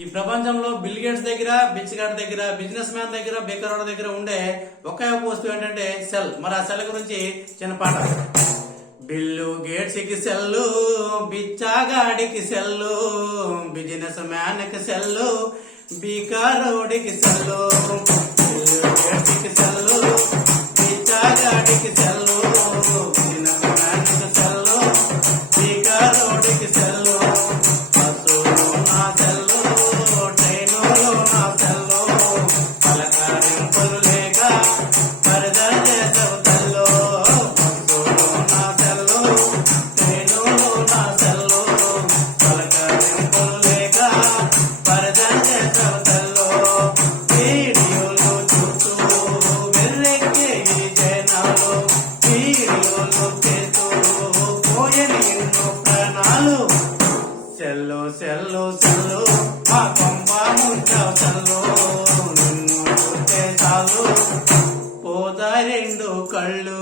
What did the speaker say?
ఈ ప్రపంచంలో Bill Gates దగ్గర బిచ్ దగ్గర బిజినెస్ మ్యాన్ దగ్గర బేకర్ దగ్గర ఉండే ఒకే ఒక వస్తువు ఏంటంటే సెల్. మరి ఆ సెల్ గురించి చిన్న పాట. బిల్లు గేట్స్కి సెల్లు బిచ్చాగాడికి సెల్లు బిజినెస్ మ్యాన్కి సెల్లు బీకారోడికి సెల్లు. సెల్లు సెల్లు సెల్లు మా కొంప ముంచావు సెల్లు నిన్ను చూస్తే చాలు. పోతా రెండు కళ్ళు.